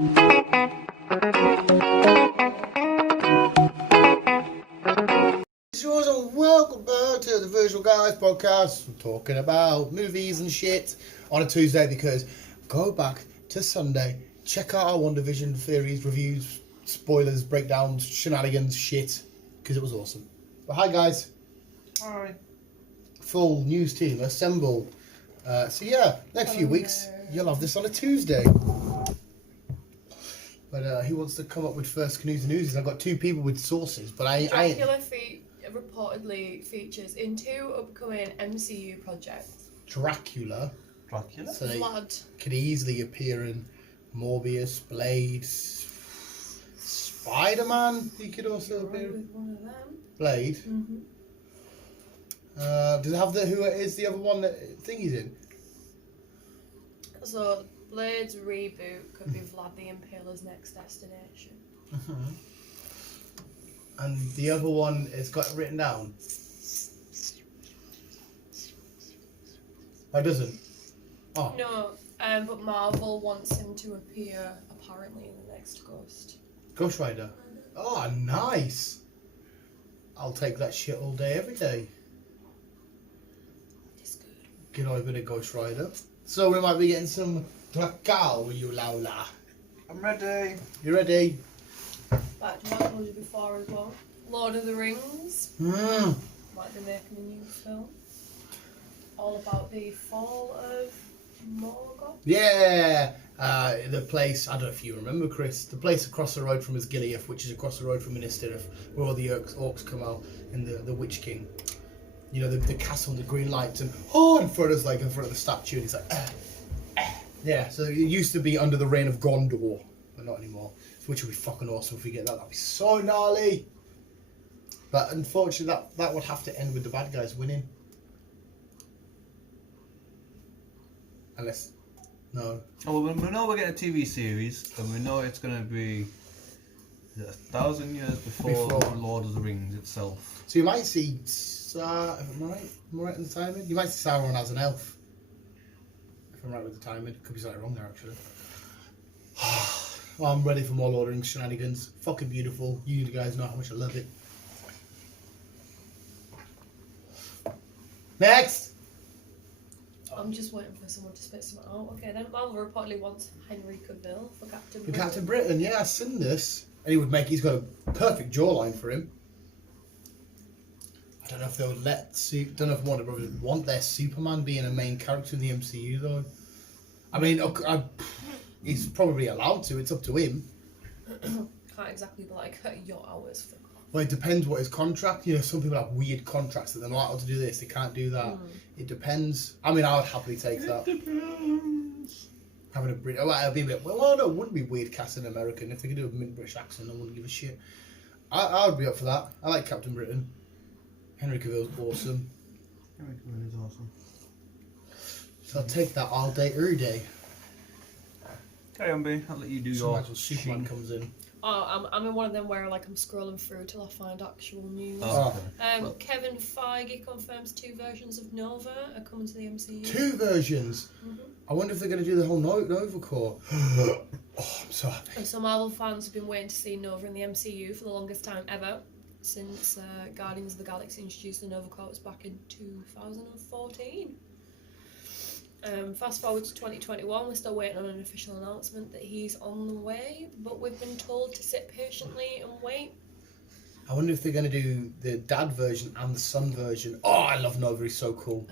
And welcome back to the Visual Guys podcast. We're talking about movies and shit on a Tuesday because go back to Sunday, check out our WandaVision theories, reviews, spoilers, breakdowns, shenanigans, shit, because it was awesome. But hi guys. Hi. Full news team assemble. So yeah, next few weeks you'll have this on a Tuesday. But who wants to come up with first news and newsies? I've got two people with sources, but I Dracula reportedly features in 2 upcoming MCU projects. Dracula? So Blood. Could easily appear in Morbius, Blade, Spider-Man. He could also appear. With one of them. Blade. Mm-hmm. Does it have who is the other one that he's in? So Blade's reboot could be Vlad the Impaler's next destination. Mm-hmm. And the other one has got it written down. Oh, it doesn't. Oh. No, but Marvel wants him to appear apparently in the next Ghost Rider. Oh, nice. I'll take that shit all day, every day. It's good. Get on a bit of Ghost Rider. So we might be getting some Dracula, you Laula. I'm ready. You ready? Back to what I told you before as well. Lord of the Rings. Mm. Might be making a new film. All about the fall of Morgoth. Yeah! The place, I don't know if you remember, Chris, the place across the road from Osgiliath, which is across the road from Minas Tirith, where all the orcs come out, and the Witch King. You know, the castle and the green lights, and in front of the statue, and he's like, Yeah, so it used to be under the reign of Gondor, but not anymore. Which would be fucking awesome if we get that. That'd be so gnarly. But unfortunately, that would have to end with the bad guys winning. Unless, no. Oh, well, we know we're getting a TV series, and we know it's going to be 1,000 years before Lord of the Rings itself. So you might see, am I right in the timing? You might see Sauron as an elf. If I'm right with the timing. Could be slightly wrong there, actually. Well, I'm ready for more Lord of the Rings shenanigans. Fucking beautiful. You guys know how much I love it. Next! I'm just waiting for someone to spit something out. Okay, then Marvel reportedly wants Henry Cavill for Captain Britain. Captain Britain, yeah, I've seen this. And he's got a perfect jawline for him. I don't know if they would don't know if Warner Brothers want their Superman being a main character in the MCU though. I mean, he's probably allowed to, it's up to him. Can't exactly be like, your hours for... Well, it depends what his contract. You know, some people have weird contracts that they're not allowed to do this, they can't do that. It depends. I mean, I would happily take that. It depends. Having a British... Well, it'd be a bit... Well, no, it wouldn't be weird casting an American. If they could do a mid-British accent, I wouldn't give a shit. I would be up for that. I like Captain Britain. Henry Cavill's awesome. Henry Cavill is awesome. So I'll take that all day, every day. Carry on, B. I'll let you do your... Sometimes when Superman comes in. Oh, I'm in one of them where like I'm scrolling through till I find actual news. Oh, okay. Kevin Feige confirms 2 versions of Nova are coming to the MCU. 2 versions? Mm-hmm. I wonder if they're going to do the whole Nova Corps. Oh, I'm so happy. And so Marvel fans have been waiting to see Nova in the MCU for the longest time ever, since Guardians of the Galaxy introduced the Nova Corps back in 2014. Fast forward to 2021, we're still waiting on an official announcement that he's on the way, but we've been told to sit patiently and wait. I wonder if they're going to do the dad version and the son version. Oh, I love Nova, he's so cool.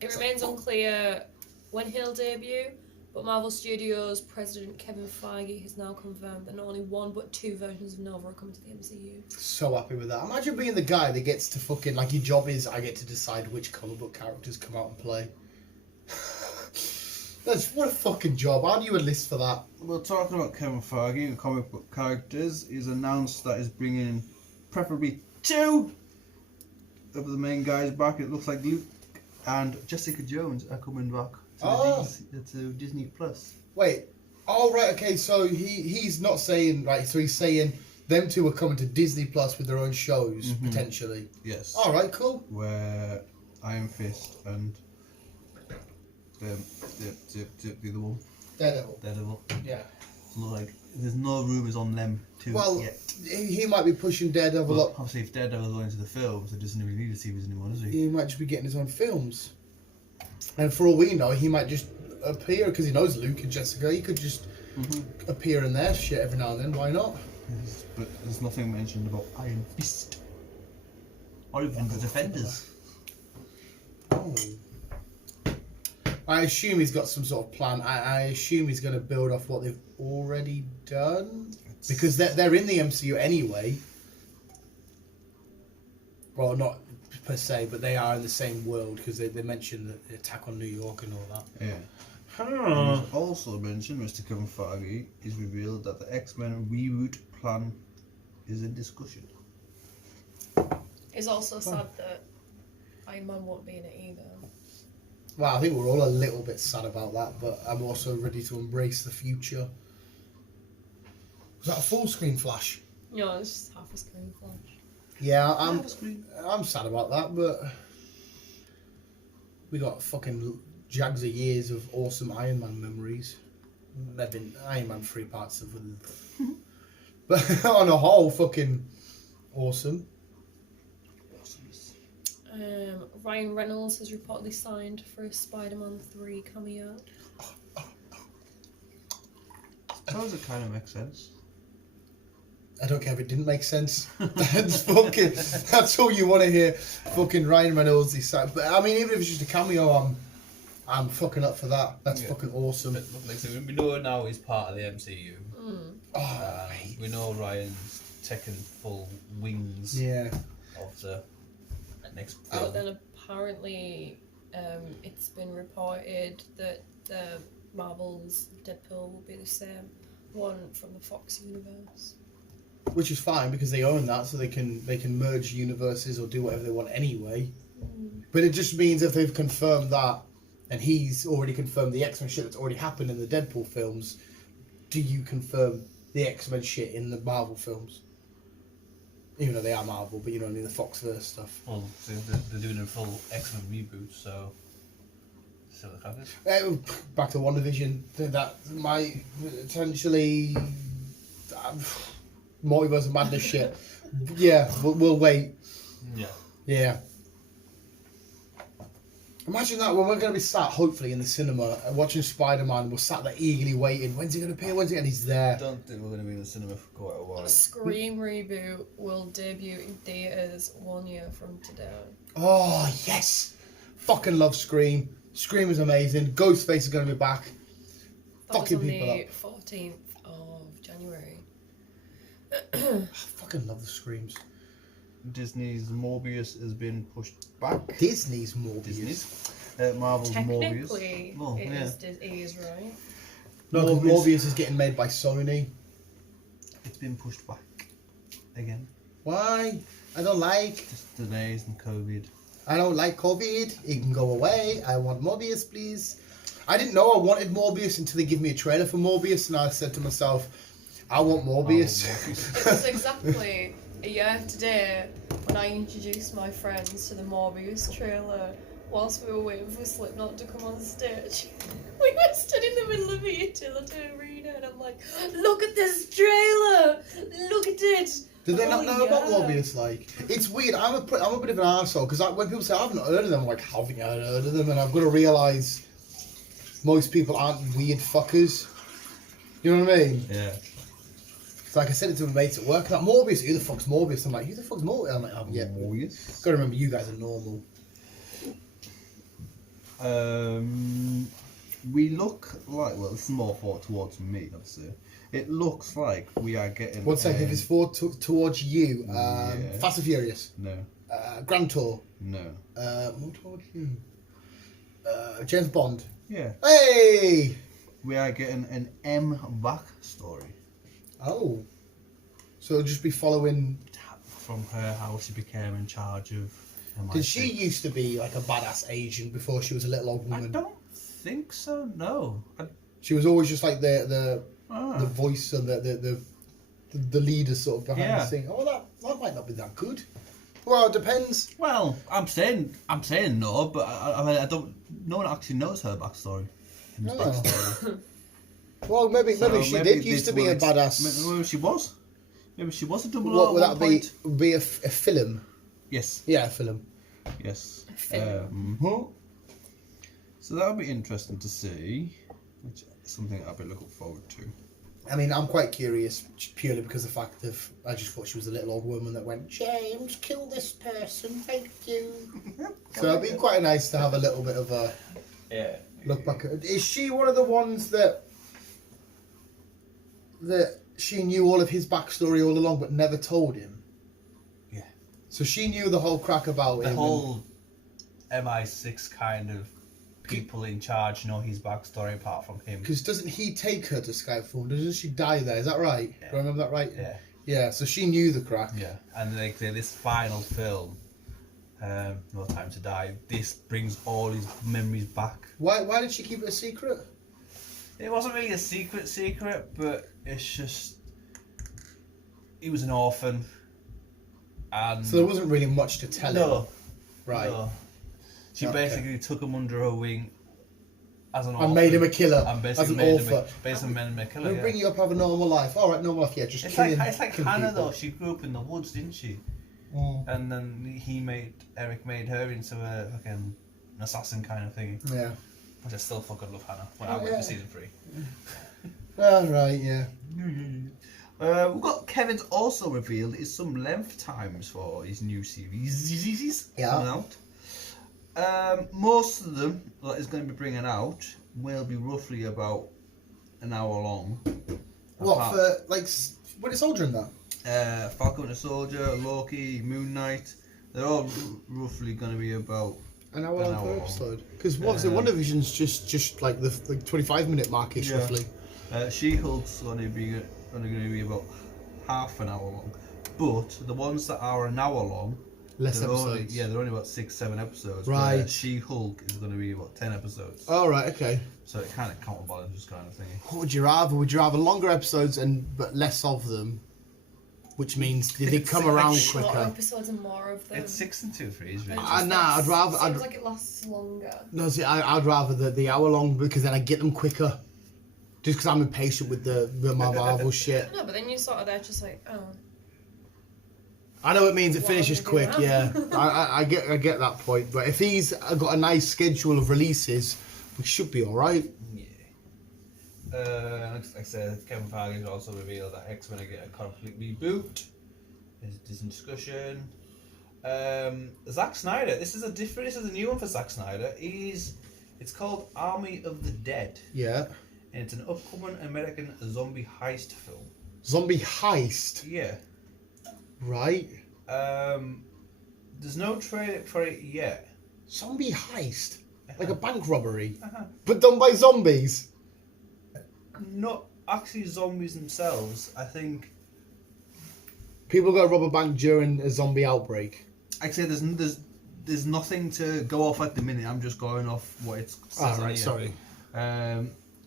It remains unclear when he'll debut, but Marvel Studios president Kevin Feige has now confirmed that not only 1 but 2 versions of Nova are coming to the MCU. So happy with that. Imagine being the guy that gets to fucking, like, your job is, I get to decide which comic book characters come out and play. What a fucking job. How do you enlist for that? Well, talking about Kevin Feige and comic book characters, he's announced that he's bringing preferably 2 of the main guys back. It looks like Luke and Jessica Jones are coming back to Disney Plus. Wait. Oh, right, okay, so he's not saying, right, so he's saying them 2 are coming to Disney Plus with their own shows, potentially. Yes. All right, cool. Where Iron Fist and... the other one. Daredevil. Daredevil. Yeah. doesn't look like there's no rumours on them two Well, yet. he might be pushing Daredevil Well, up. obviously, if Daredevil's going into the films, it doesn't really need a series anymore, does he? He might just be getting his own films. And for all we know, he might just appear because he knows Luke and Jessica. He could just appear in their shit every now and then. Why not? Yes, but there's nothing mentioned about Iron Fist. Or even the Defenders. Oh. I assume he's got some sort of plan. I assume he's going to build off what they've already done. Because they're in the MCU anyway. Well, not per se, but they are in the same world because they mentioned the attack on New York and all that. Yeah. And he's also mentioned, Mr. Kevin Feige is revealed that the X-Men reboot plan is in discussion. It's also sad that Iron Man won't be in it either. Well, I think we're all a little bit sad about that, but I'm also ready to embrace the future. Was that a full screen flash? No, it's just half a screen flash. Yeah, I'm sad about that, but we got fucking jags of years of awesome Iron Man memories. They've been Iron Man 3 parts of them. But on a whole, fucking awesome. Ryan Reynolds has reportedly signed for a Spider-Man 3 cameo. I suppose it kind of makes sense. I don't care if it didn't make sense. That's all you want to hear. Fucking Ryan Reynolds. But I mean, even if it's just a cameo, I'm fucking up for that. That's fucking awesome. But like I said, we know now he's part of the MCU. Oh, mate. We know Ryan's taken full wings of the next film. But then apparently it's been reported that Marvel's Deadpool will be the same one from the Fox universe. Which is fine because they own that, so they can merge universes or do whatever they want anyway. But it just means if they've confirmed that, and he's already confirmed the X-Men shit that's already happened in the Deadpool films, do you confirm the X-Men shit in the Marvel films? Even though they are Marvel, but you know what I mean, the Foxverse stuff. Well, so they're doing a full X-Men reboot, so still the crackers. Back to WandaVision, that might potentially multiverse of madness shit. Yeah, we'll wait. Yeah. Imagine that when we're going to be sat, hopefully, in the cinema watching Spider-Man, we're sat there eagerly waiting. When's he going to appear? And he's there. I don't think we're going to be in the cinema for quite a while. A Scream reboot will debut in theatres 1 year from today. Oh, yes! Fucking love Scream. Scream is amazing. Ghostface is going to be back. Fucking people up. 14th of January. I fucking love the Screams. Disney's Morbius has been pushed back. Disney's Morbius. Disney's. Marvel's Morbius. Technically, Well, it is right. No, because Morbius is getting made by Sony. It's been pushed back again. Why? I don't like. Just delays and COVID. I don't like COVID. It can go away. I want Morbius, please. I didn't know I wanted Morbius until they give me a trailer for Morbius, and I said to myself, I want Morbius. It was exactly a year today when I introduced my friends to the Morbius trailer whilst we were waiting for Slipknot to come on stage. We were stood in the middle of a utility arena and I'm like, look at this trailer! Look at it! Did they not know about Morbius? Like, it's weird. I'm a bit of an arsehole because when people say I've not heard of them, I'm like, haven't you heard of them? And I've got to realise most people aren't weird fuckers. You know what I mean? Yeah. It's like I said it to my mates at work. Like, Morbius, who the fuck's Morbius? I'm like, who the fuck's Morbius? I'm like, oh, yeah. Morbius. Gotta remember, you guys are normal. We look like, well, this is more thought towards me, I'd say. It looks like we are getting. One second, if it's towards you, yeah. Fast and Furious, No. Grand Tour, No. more towards you, James Bond. Yeah. Hey! We are getting an M backstory. Oh. So it'll just be following. From her, how she became in charge of MI6. Did she used to be like a badass Asian before she was a little old I woman? don't think so, no. She was always just like the Ah. voice and the leader sort of behind Yeah. the scene. Oh, that might not be that good. Well, it depends. Well, I'm saying no, but I mean, I don't. No one actually knows her backstory. His Oh. backstory. Well, maybe she did used to be a badass. Maybe she was. Maybe she was a double What R would at that one be? Be a film? Yes. Yeah, a film. Yes. Film. So that'll be interesting to see. Which is something I'll be looking forward to. I mean, I'm quite curious purely because of the fact of I just thought she was a little old woman that went, James, kill this person, thank you. So it'd be quite nice to have a little bit of a look back at. Is she one of the ones that she knew all of his backstory all along but never told him? Yeah. So she knew the whole crack about The him. whole MI6 kind of people in charge know his backstory apart from him. Because doesn't he take her to Skyfall? Doesn't she die there? Is that right? Yeah. Do I remember that right? Yeah. Yeah, so she knew the crack. Yeah. And like this final film, No Time to Die, this brings all his memories back. Why did she keep it a secret? It wasn't really a secret, but it's just he was an orphan, and So there wasn't really much to tell him. no, Right. no. She Okay. basically took him under her wing as an orphan. And made him a killer. And As basically an made orphan. him a killer. We'll Yeah. bring you up, have a normal life. Alright, normal life, yeah, just It's killing like killing Hannah people. though. She grew up in the woods, didn't she? Mm. And then Eric made her into a fucking an assassin kind of thing. Yeah. Which I still fucking love Hannah when I Oh, went yeah. to season 3. Right, yeah. We've got Kevin's also revealed is some length times for his new series Yeah. coming out. Most of them that he's going to be bringing out will be roughly about an hour long. What, Apart- for, like, Winter Soldier and that? Falcon and Soldier, Loki, Moon Knight, they're all roughly going to be about An hour An long hour per long. episode? Because what's it, WandaVision's just like the 25-minute mark-ish, Yeah. roughly. She-Hulk's only going to be about half an hour long, but the ones that are an hour long, Less they're only, episodes. they're only about 6-7 episodes. Right. whereas She-Hulk is going to be about 10 episodes. Oh, right, okay. So it kind of counterbalances kind of thing. What would you rather? Would you rather longer episodes but less of them? Which means they come around Shorter quicker. episodes and more of them. It's 6 and 2 3s really. And Nah, I'd rather- Seems like it lasts longer. No, see, I'd rather the hour long because then I get them quicker. Just because I'm impatient with the Marvel shit. No, but then you sort of there just like, oh. I know it means it What finishes am I quick, doing yeah. now? I get that point. But if he's got a nice schedule of releases, we should be alright. Yeah. Like I said, Kevin Feige has also revealed that X-Men are getting a complete reboot. There's in discussion. Zack Snyder. This is a new one for Zack Snyder. It's called Army of the Dead, Yeah. and it's an upcoming American zombie heist film. Zombie heist. Yeah. Right. There's no trailer for it yet. Zombie heist. Like a bank robbery. Uh-huh. But done by zombies. Not actually zombies themselves. I think. People go to rob a bank during a zombie outbreak. Like I say, there's nothing to go off at the minute. I'm just going off what it says Oh, on right, here. sorry.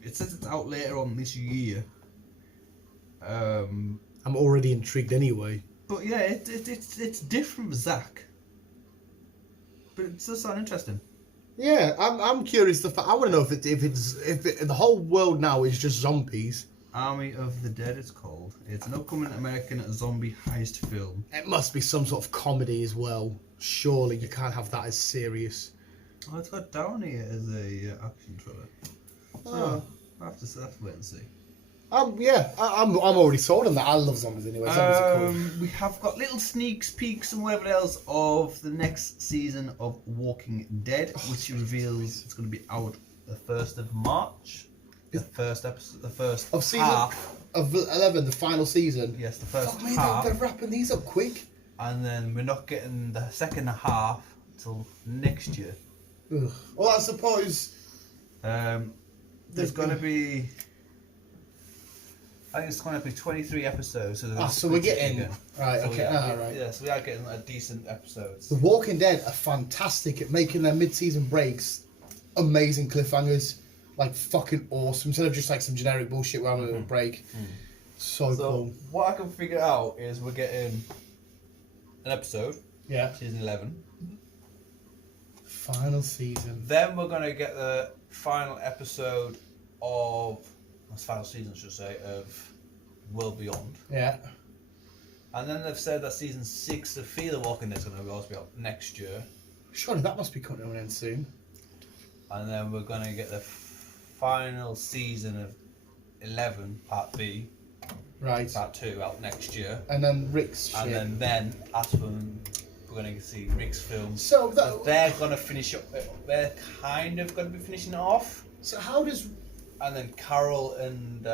It says it's out later on this year. I'm already intrigued anyway. But yeah, it's different with Zach. But it does sound interesting. Yeah, I'm curious. I want to know if the whole world now is just zombies. Army of the Dead, it's called. It's an upcoming American zombie heist film. It must be some sort of comedy as well. Surely you can't have that as serious. Oh, it's got down here as a action thriller. So Oh. I'll have to wait and see. I'm already sold on that. I love zombies anyway. Zombies are cool. We have got little sneaks peeks and whatever else of the next season of Walking Dead, which reveals it's going to be out the 1st of March. The first episode, the first Of season half. of 11, the final season. Yes, the first Fuck me, half. they're wrapping these up quick. And then we're not getting the second half till next year. Ugh. Well, I suppose. There's going to be. I think it's going to be 23 episodes. So we're getting again. right. So Okay, right. Yeah, so we are getting decent episodes. The Walking Dead are fantastic at making their mid-season breaks amazing cliffhangers, like fucking awesome. Instead of just like some generic bullshit where I'm having a break. So cool. What I can figure out is we're getting an episode, Yeah. season 11. Final season. Then we're going to get the final episode of final season, I should say, of World Beyond. Yeah. And then they've said that season 6 of Fear the Walking Dead is going to also be out next year. Surely that must be coming to an end soon. And then we're going to get the final season of 11, Part B, Right. Part 2 out next year. And then Rick's shit. And then that's when we're going to see Rick's film. So They're going to finish up, they're kind of going to be finishing it off. So how does And then Carol and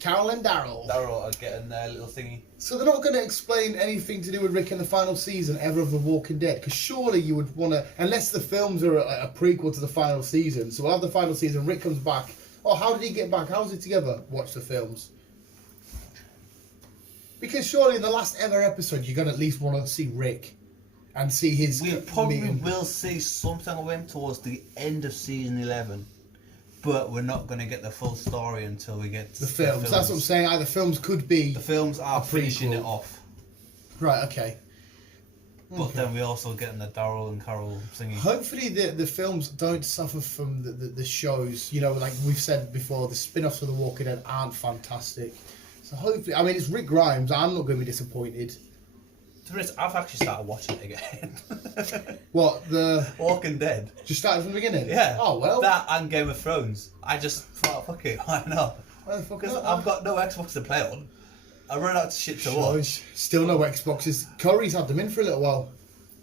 Carol and Daryl? Daryl are getting their little thingy. So they're not going to explain anything to do with Rick in the final season ever of The Walking Dead? Because surely you would want to, unless the films are a prequel to the final season. So we'll have the final season, Rick comes back. Oh, how did he get back? How was it together? Watch the films. Because surely in the last ever episode, you're going to at least want to see Rick and see his We probably meeting. will see something of him towards the end of season 11. But we're not going to get the full story until we get to The films. That's what I'm saying. Either films could be... The films are a finishing prequel. it off. Right, okay. But then we also getting the Daryl and Carol singing. Hopefully the films don't suffer from the shows. You know, like we've said before, the spin-offs of The Walking Dead aren't fantastic. So hopefully, I mean, it's Rick Grimes. I'm not going to be disappointed. To be honest, I've actually started watching it again. What, the... Walking Dead. Just started from the beginning? Yeah. Oh, well. That and Game of Thrones. I just thought, fuck it, why not? Why the fuck Because not? I've got no Xbox to play on. I run out of shit to watch. Shows. Still no Xboxes. Curry's had them in for a little while.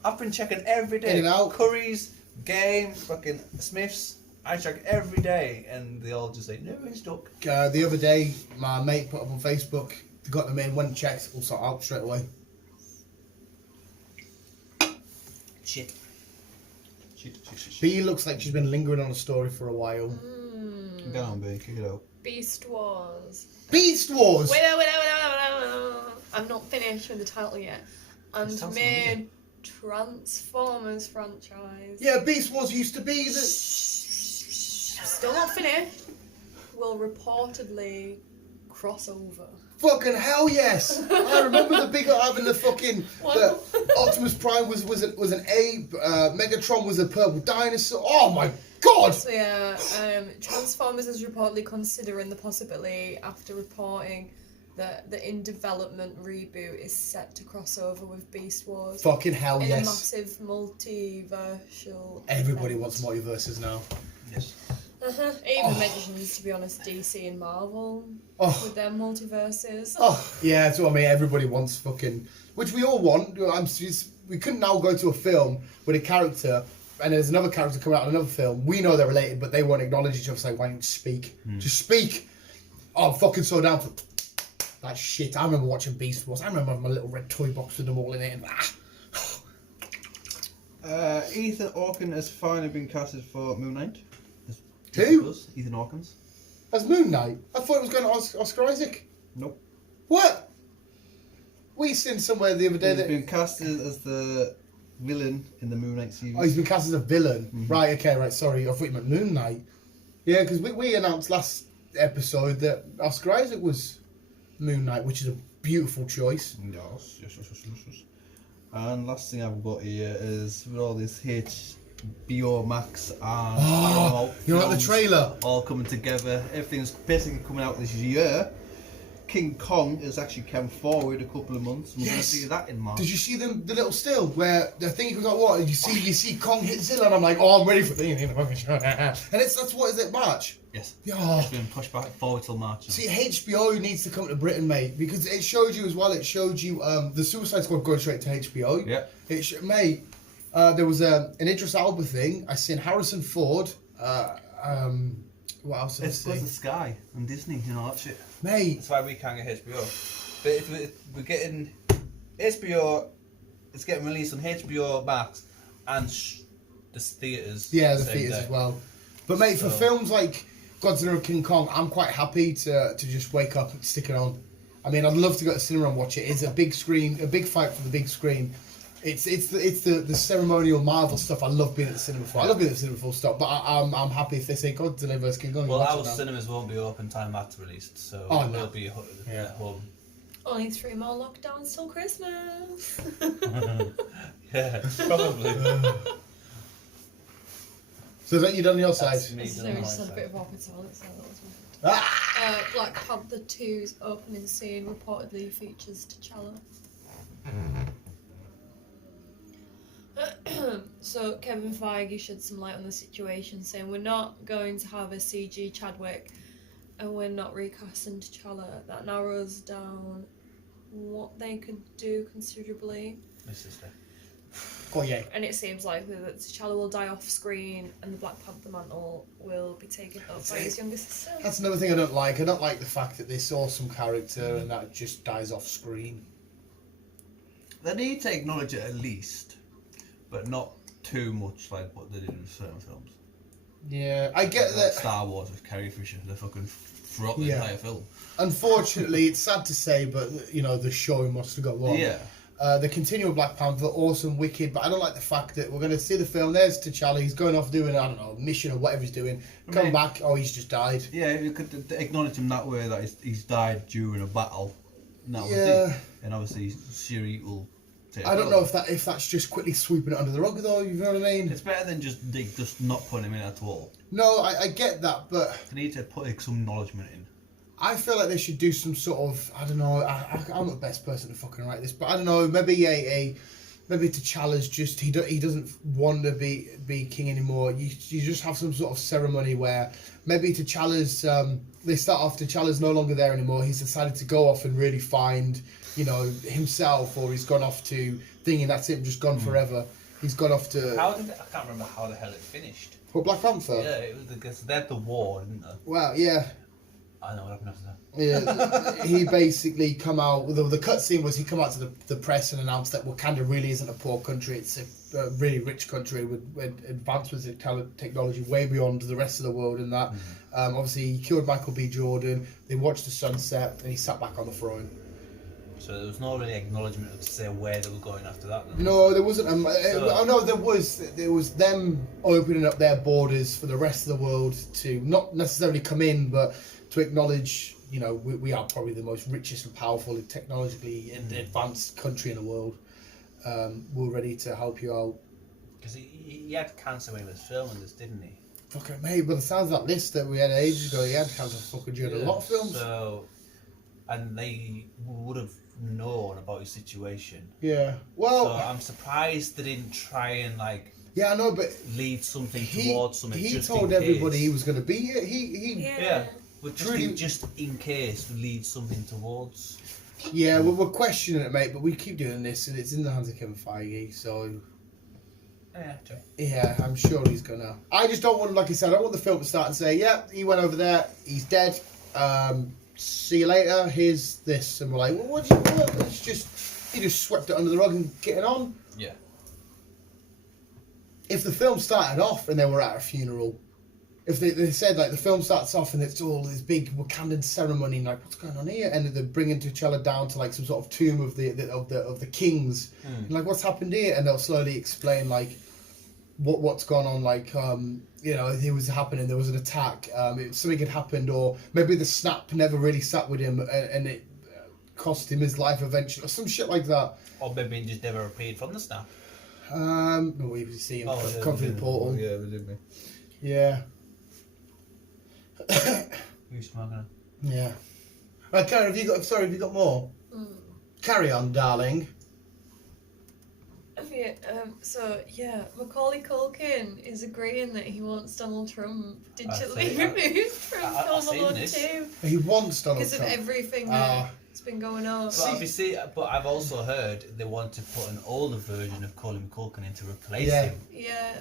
I've been checking every day. In and out. Curry's, Game, fucking Smith's. I check every day, and they all just say, no, it's stuck. The other day, my mate put up on Facebook, they got them in, went and checked, all sort out straight away. Shit. B looks like she's been lingering on a story for a while. Get on, B, kick it out. Beast Wars. Beast Wars! Wait. I'm not finished with the title yet. And This sounds made Transformers franchise. Yeah, Beast Wars used to be the... Still not finished. Will reportedly cross over. Fucking hell yes! I remember the big having the fucking... The Optimus Prime was an ape, Megatron was a purple dinosaur. Oh my god! So yeah, Transformers is reportedly considering the possibility after reporting that the in development reboot is set to cross over with Beast Wars. Fucking hell in a yes. massive multiversal. Everybody event. wants multiverses now. Yes. It even mentions, to be honest, DC and Marvel with their multiverses. Oh, yeah, that's what I mean. Everybody wants fucking... Which we all want. We couldn't now go to a film with a character and there's another character coming out in another film. We know they're related, but they won't acknowledge each other. Say, why don't you speak? Just speak! Oh, I'm fucking so down for that shit. I remember watching Beast Wars. I remember having my little red toy box with them all in it. And, Ethan Hawke has finally been casted for Moon Knight. Who? Ethan Hawke. As Moon Knight? I thought it was going to Oscar Isaac. Nope. What? We seen somewhere the other day He's that... been casted as the villain in the Moon Knight series. Oh, he's been cast as a villain. Right, okay, right, sorry. I thought you meant Moon Knight. Yeah, because we announced last episode that Oscar Isaac was Moon Knight, which is a beautiful choice. Yes. And last thing I've got here is with all this HBO Max and Paramount You know, like the films trailer? all coming together. Everything's basically coming out this year. King Kong has actually come forward a couple of months. We're going to Yes. see that in March. Did you see the little still where the thing comes out? What you see Kong hit Zilla, and I'm like, oh, I'm ready for the and that's what is it, March? Yes. Yeah. It's been pushed back forward till March. See, HBO needs to come to Britain, mate, because it showed you as well. It showed you the Suicide Squad going straight to HBO. Yeah. Mate, there was an Idris Elba thing. I seen Harrison Ford. What else did I It's because see? of Sky and Disney and all that shit. Mate, That's why we can't get HBO. But if we're getting HBO, it's getting released on HBO Max and the theatres. yeah, the same theatres day. as well. But mate, for So- films like Godzilla and King Kong, I'm quite happy to just wake up and stick it on. I mean, I'd love to go to cinema and watch it. It's a big screen, a big fight for the big screen. It's the ceremonial Marvel stuff. I love being at the cinema for. I love being at the cinema full stop. But I'm happy if they say Godzilla vs King Kong. Well, watch our it now. cinemas won't be open time that's released, so Oh, it no. will be Yeah. at home. Only 3 more lockdowns till Christmas. Yeah, probably. So is that you done your side? That's me So done we on just my had a side. bit of awkward silence. So that was Black Panther 2's opening scene reportedly features T'Challa. So Kevin Feige shed some light on the situation, saying we're not going to have a CG Chadwick and we're not recasting T'Challa. That narrows down what they could do considerably. My sister. Oh yeah. And it seems likely that T'Challa will die off screen and the Black Panther mantle will be taken up by his younger sister. That's another thing I don't like. I don't like the fact that this awesome character and that just dies off screen. They need to acknowledge it at least, but not too much like what they did with certain films. Yeah, I get Like that. Star Wars with Carrie Fisher, they fucking forgot the Yeah. entire film. Unfortunately, it's sad to say, but you know the show must have got wrong. Yeah. The continual Black Panther, awesome, wicked, but I don't like the fact that we're going to see the film. There's T'Challa. He's going off doing, I don't know, a mission or whatever he's doing. Come back. Oh, he's just died. Yeah, if you could acknowledge him that way, that he's died during a battle. No, Yeah. and obviously Shuri will take. I don't know if that's just quickly sweeping it under the rug, though. You know what I mean? It's better than just not putting him in at all. No, I get that, but They need to put some acknowledgement in. I feel like they should do some sort of, I don't know, I'm not the best person to fucking write this, but I don't know, maybe maybe T'Challa's just, he doesn't want to be king anymore. You just have some sort of ceremony where maybe T'Challa's, they start off, T'Challa's no longer there anymore. He's decided to go off and really find, you know, himself, or he's gone off to thinking that's it, just gone forever. He's gone off to... I can't remember how the hell it finished. What, Black Panther? Yeah, it was because they had the war, didn't they? Well, yeah. I know what happened after that. Yeah, he basically come out. The cutscene was he come out to the press and announced that Wakanda really isn't a poor country. It's a really rich country with advancements in technology way beyond the rest of the world. And that, obviously, he killed Michael B. Jordan. They watched the sunset, and he sat back on the throne. So there was no really acknowledgement to say where they were going after that. Then. No, there wasn't. There was them opening up their borders for the rest of the world to not necessarily come in, but to acknowledge, you know, we are probably the most richest and powerful and technologically advanced country in the world. We're ready to help you out. Because he had cancer when he was filming this, didn't he? Fucking mate, but the sounds of that list that we had ages ago, he had cancer fucking during a lot of films. So, and they would have known about his situation. Yeah. Well, So I'm surprised they didn't try and yeah, I know, but lead something towards something. he just told in everybody case. he was going to be here. Yeah. But Truly- just in case, lead something towards. Yeah, we're questioning it, mate, but we keep doing this, and it's in the hands of Kevin Feige, so... Yeah, true. Yeah, I'm sure he's gonna. I just don't want, like I said, I don't want the film to start and say, yeah, he went over there, he's dead, see you later, here's this. And we're like, well, what? It's just, he just swept it under the rug and getting on. Yeah. If the film started off and they were at a funeral, if they said, like, the film starts off and it's all this big Wakandan ceremony, and like, what's going on here? And they're bringing T'Challa down to, like, some sort of tomb of the kings. And, like, what's happened here? And they'll slowly explain, like, what's gone on, like, you know, it was happening, there was an attack, something had happened, or maybe the snap never really sat with him and it cost him his life eventually, or some shit like that. Or maybe he just never appeared from the snap. But we see him come through the portal. Yeah, we did. Yeah. Who's smoking? Yeah. Right, Karen, have you got more? Carry on, darling. Macaulay Culkin is agreeing that he wants Donald Trump digitally see that. removed from I've Film Alone seen 2 He wants Donald because of Trump. everything that's been going on. But obviously, but I've also heard they want to put an older version of Colin Culkin in to replace him. Yeah.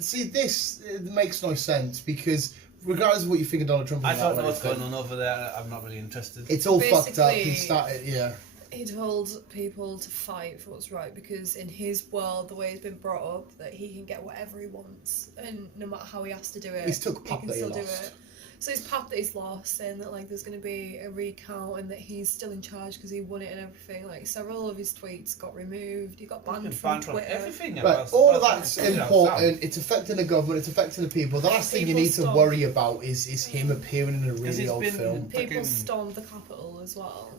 See, this it makes no sense because regardless of what you think of Donald Trump, I don't know what's going on over there. I'm not really interested. It's all fucked up. He Basically- started, yeah. He told people to fight for what's right because in his world, the way he's been brought up, that he can get whatever he wants, and no matter how he has to do it, He's took he pap can that he still do lost. it. So his pap that he's lost, saying that like there's going to be a recount and that he's still in charge because he won it and everything. Like several of his tweets got removed. He got banned from Twitter. everything. But all of that's important. It's affecting the government. It's affecting the people. The last thing you People need to stop. worry about is him appearing in a really he's old been- film, People stormed the Capitol as well.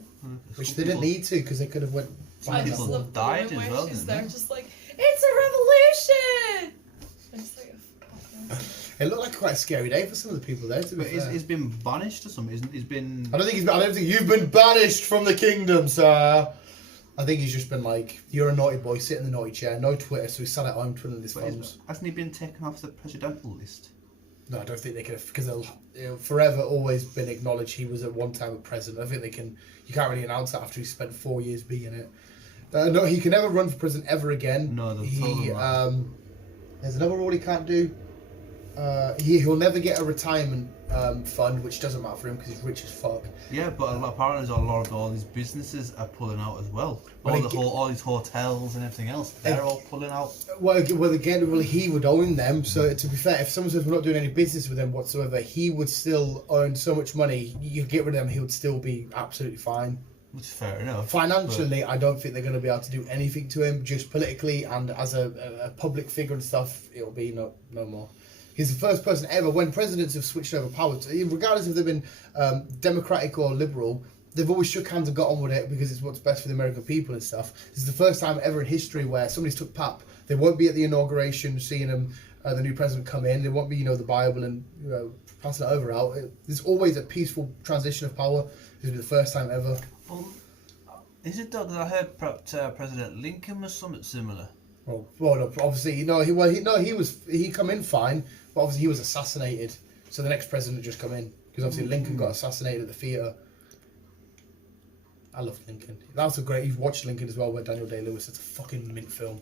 which they didn't need to because they could have went. I just people love the died woman as where well, she's didn't there they? just like, it's a revolution! I'm just like, oh, fuck no. It looked like quite a scary day for some of the people there. To be But fair. he's been banished or something, isn't he? He's been... I don't think you've been banished from the kingdom, sir. I think he's just been like, you're a naughty boy, sit in the naughty chair, no Twitter, so he's sat at home twiddling his thumbs. Hasn't he been taken off the presidential list? No, I don't think they can, because they'll forever always been acknowledged he was at one time a president. I think they can, you can't really announce that after he spent 4 years being it. No, he can never run for president ever again. No, they'll he, totally there's another rule he can't do. He'll never get a retirement fund, which doesn't matter for him because he's rich as fuck. Yeah, but apparently a lot of all these businesses are pulling out as well. Well, All these hotels and everything else, they're all pulling out. Well, again, he would own them. So to be fair, if someone says we're not doing any business with them whatsoever, he would still own so much money. You get rid of them, he would still be absolutely fine. Which is fair enough. Financially, I don't think they're going to be able to do anything to him. Just politically and as a public figure and stuff, it'll be no more. He's the first person ever, when presidents have switched over power, regardless if they've been democratic or liberal, they've always shook hands and got on with it because it's what's best for the American people and stuff. This is the first time ever in history where somebody's took pap. They won't be at the inauguration seeing him, the new president come in. They won't be, the Bible and passing it over out. There's always a peaceful transition of power. This will be the first time ever. Well, is it that I heard President Lincoln was something similar? Well, no, obviously, he come in fine, but obviously he was assassinated. So the next president just come in because obviously Lincoln got assassinated at the theatre. I love Lincoln. That was a great. You've watched Lincoln as well, with Daniel Day-Lewis. It's a fucking mint film.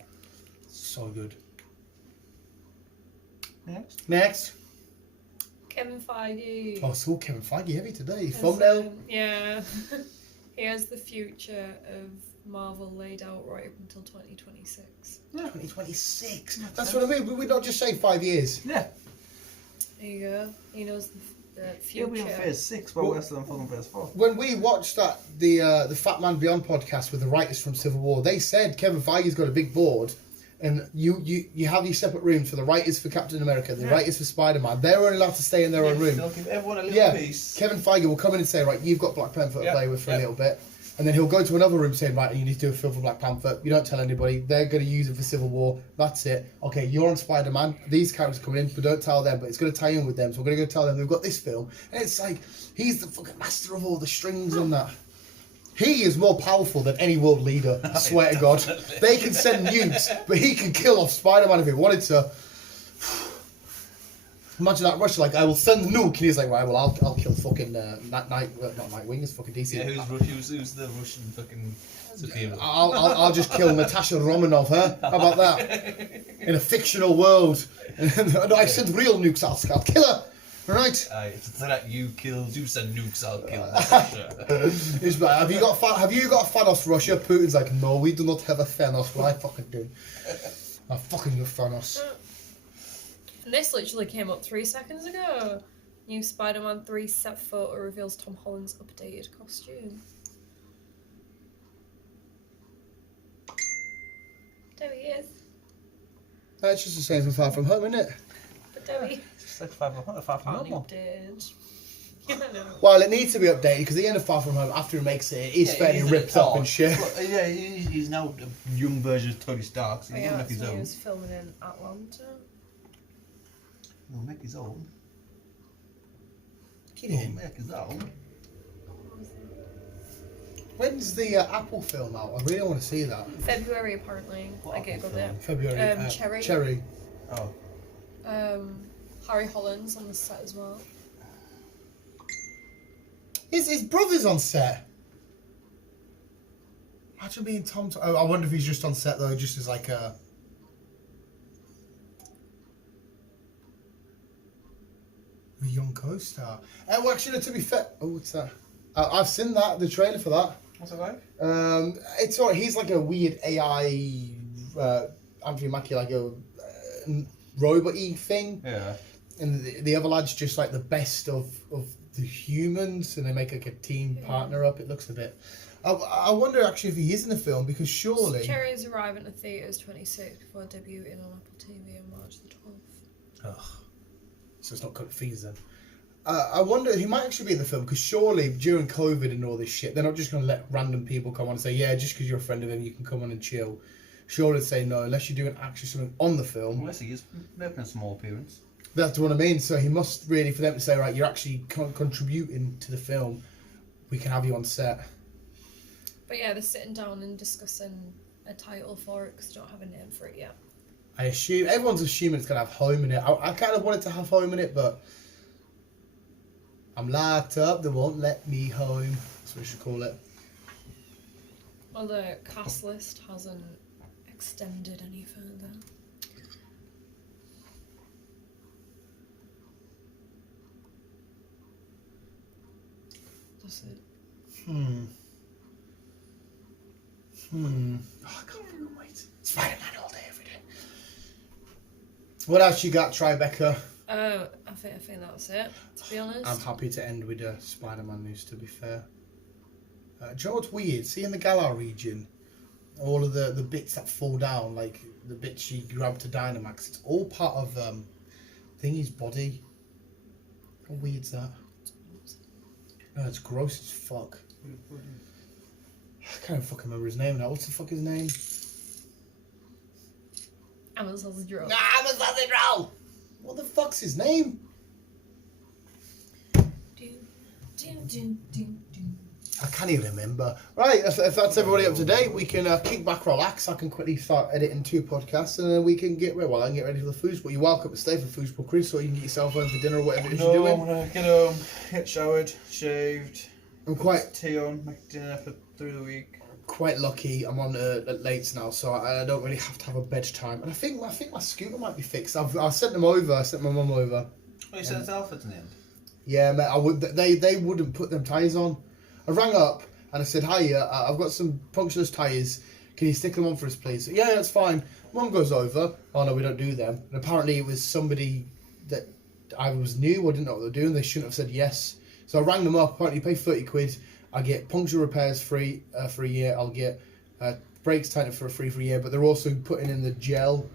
So good. Next. Kevin Feige. Oh, so Kevin Feige heavy today. Thumbnail. Yeah. Here's the future of Marvel laid out right up until 2026. 2026. That's what I mean. We're not just saying 5 years. Yeah. There you go. He knows the He'll future. be on phase 6, but we're still on fucking phase 4. When we watched the Fat Man Beyond podcast with the writers from Civil War, they said Kevin Feige's got a big board, and you have these separate rooms for the writers for Captain America, the writers for Spider-Man. They're only allowed to stay in their own room. They'll give everyone a little piece. Kevin Feige will come in and say, right, you've got Black Panther to play with for a little bit. And then he'll go to another room saying, right, you need to do a film for Black Panther. You don't tell anybody. They're going to use it for Civil War. That's it. Okay, you're on Spider-Man. These characters are coming in, but don't tell them. But it's going to tie in with them. So we're going to go tell them we've got this film. And it's like, he's the fucking master of all the strings and that. He is more powerful than any world leader. I swear to God. They can send nukes, but he can kill off Spider-Man if he wanted to. Imagine that Russia, like, I will send the nuke, and he's like, right, well, I'll kill fucking not Nightwing, it's fucking DC. Yeah, who's the Russian fucking superhero? I'll just kill Natasha Romanoff, huh? How about that? In a fictional world. No, I sent real nukes, I'll kill her. Right? If it's that you send nukes, I'll kill Natasha. He's like, have you got Thanos, Russia? Putin's like, no, we do not have a Thanos. Well, I fucking do. I fucking love Thanos. And this literally came up 3 seconds ago. New Spider-Man 3 set photo reveals Tom Holland's updated costume. There he is. That's just the same from Far From Home, isn't it? But there he is. Just like Far From Home. Updated. Yeah, I know. Well, it needs to be updated because the end of Far From Home, after he makes it, he's fairly ripped up and shit. Yeah, he's now a young version of Tony Stark, so Oh, he's yeah, going to make that's his when he own. was filming in Atlanta. He'll make his own. Kidding. Make his own. When's the Apple film out? I really want to see that. February, apparently. I get a good there. February. Cherry. Cherry. Oh. Harry Holland's on the set as well. His brother's on set. Imagine being Tom. I wonder if he's just on set though, just as like a young co-star. Well, actually, to be fair, what's that? I've seen that, the trailer for that. What's it like? It's alright. He's like a weird AI, Anthony Mackie, like a robot-y thing. Yeah. And the other lad's just like the best of the humans, and they make like a team partner up. It looks a bit. I wonder actually if he is in the film because surely. Cherry's arriving at theatres 26 before debuting on Apple TV on March the 12th. Ugh. So it's not cut fees then. I wonder he might actually be in the film because surely during COVID and all this shit, they're not just going to let random people come on and say, yeah, just because you're a friend of him, you can come on and chill. Surely they'd say no unless you're doing actually something on the film. Unless he is making a small appearance. That's what I mean. So he must really, for them to say, right, you're actually contributing to the film, we can have you on set. But yeah, they're sitting down and discussing a title for it because they don't have a name for it yet. I assume everyone's assuming it's gonna have home in it. I kind of wanted to have home in it, but I'm locked up. They won't let me home. That's what we should call it. Well, the cast list hasn't extended any further. That's it. Oh, I can't fucking wait. Spider-Man all day, every day. What else you got, Tribeca? I think that's it, to be honest. I'm happy to end with Spider-Man news, to be fair. Do you know what's weird? See in the Galar region, all of the bits that fall down, like the bits she grabbed to Dynamax, it's all part of Thingy's body. How weird's that? No, it's gross as fuck. I can't fucking remember his name now. What's the fuck his name? Amazon's Draw. Nah, Amazon's Draw! What the fuck's his name? I can't even remember. Right, if that's everybody up to date, we can kick back, relax. I can quickly start editing 2 podcasts, and then we can get ready. Well, I can get ready for the food spot. You're welcome to stay for food spot, Chris, or you can get yourself home for dinner or whatever it is you're doing. I'm gonna get home, get showered, shaved. I'm quite Tea on, make dinner for through the week. lucky. I'm on late now, so I don't really have to have a bedtime. And I think my scooter might be fixed. I sent them over. I sent my mum over. Oh, you sent it to Alfred's in the end? Yeah, mate. They wouldn't put them tyres on. I rang up and I said, "Hi, I've got some punctureless tyres. Can you stick them on for us, please?" "Yeah, that's fine." Mum goes over. "Oh no, we don't do them." And apparently it was somebody that I was new or didn't know what they were doing. They shouldn't have said yes. So I rang them up. Apparently, you pay 30 quid. I get puncture repairs free for a year. I'll get brakes tightened for free for a year. But they're also putting in the gel,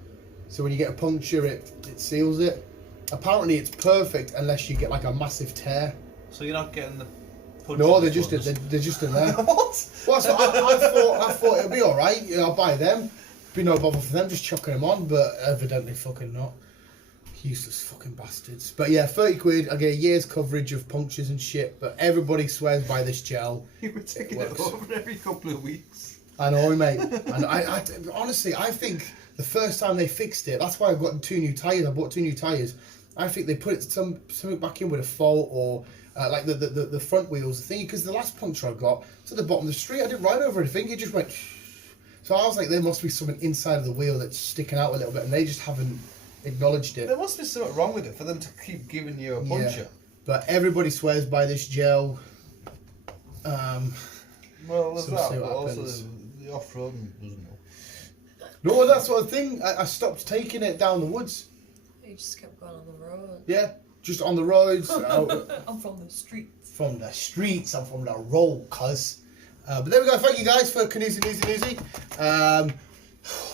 so when you get a puncture, it seals it. Apparently, it's perfect unless you get like a massive tear. So you're not getting the. No, they're just in there. What? Well, so I thought it'd be all right. You know, I'll buy them. Be no bother for them, just chucking them on. But evidently, fucking not. Useless fucking bastards. But yeah, 30 quid. I get a year's coverage of punctures and shit. But everybody swears by this gel. You were taking it over every couple of weeks. I know, mate. And I honestly, I think the first time they fixed it, that's why I've got 2 new tyres. I bought 2 new tyres. I think they put something back in with a fault or like the front wheels, the thingy. Because the last puncture I got, it's at the bottom of the street. I didn't ride over anything. It just went. So I was like, there must be something inside of the wheel that's sticking out a little bit, and they just haven't acknowledged it. There must be something wrong with it for them to keep giving you a puncture. Yeah. But everybody swears by this gel. Well, there's So that, see but what also happens. the off-road doesn't know. No, that's what I think. I stopped taking it down the woods. You just kept going on the road. Yeah, just on the roads. I'm from the streets. From the streets, I'm from the road, cuz. But there we go. Thank you guys for Newsy.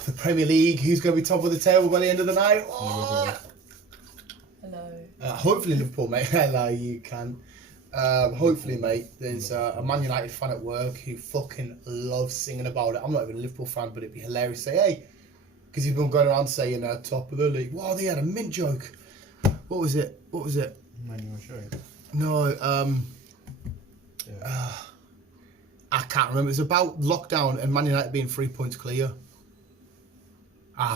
The Premier League. Who's going to be top of the table by the end of the night? Oh. Hello. Hopefully Liverpool, mate. Hello, you can. Hopefully, mate. There's a Man United fan at work who fucking loves singing about it. I'm not even a Liverpool fan, but it'd be hilarious to say, hey, because he's been going around saying top of the league. Wow, they had a mint joke. What was it? Man, you were sure. No, I can't remember. It's about lockdown and Man United being 3 points clear.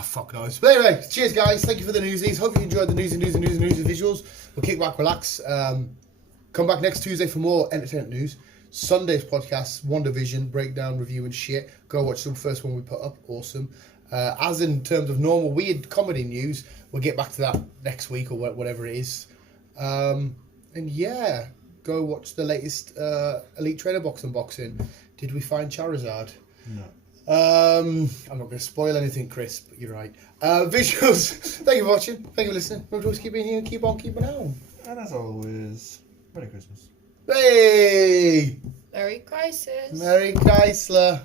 Fuck knows. But anyway, cheers guys. Thank you for the newsies. Hope you enjoyed the news visuals. We'll kick back, relax. Come back next Tuesday for more entertainment news. Sunday's podcast, WandaVision, breakdown, review and shit. Go watch the first one we put up. Awesome. As in terms of normal weird comedy news, we'll get back to that next week or whatever it is. And yeah, go watch the latest Elite Trainer box unboxing. Did we find Charizard? No. I'm not going to spoil anything, Chris, but you're right. Visuals. Thank you for watching. Thank you for listening. Remember to always keep being here and keep on keeping on. And as always, Merry Christmas. Hey! Merry Crisis. Merry Chrysler.